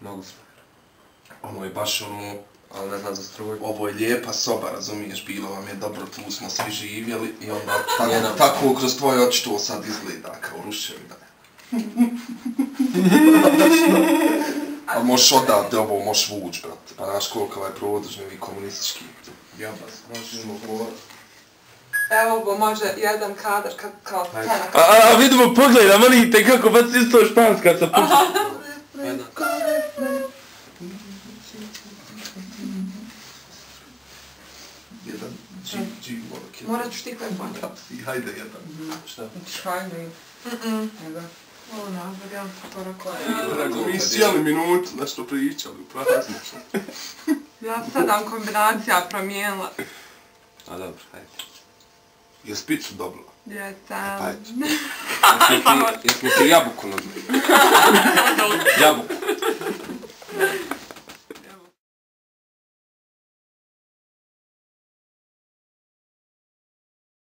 Mogu smo. Ono je baš ono... Ali ne znam za struju. Ovo je lijepa soba, razumiješ, bilo vam je dobro, tu smo svi živjeli i onda tako kroz tvoje oči to sad izgleda kao ruševina. A možeš odavde ovo, možeš vuć, brate, pa znaš koliko ovaj provodržni komunistički jabas, možemo govoriti. Evo ovo može jedan kadar kao scena. A vidimo, pogledaj, vidite kako baš isto španska sa pušom. Jedan džig volke. Morat ću ti koje ponijeti. Hajde jedan. Šta? Hajde. Ovo nazad, ja skoro koje. Mi cijeli minut nešto pričali, praznično. Ja sedam kombinacija promijenila. A dobro, hajde. Jes picu dobila? Jesam. Jesmo ti jabuku nudili? Jabuku.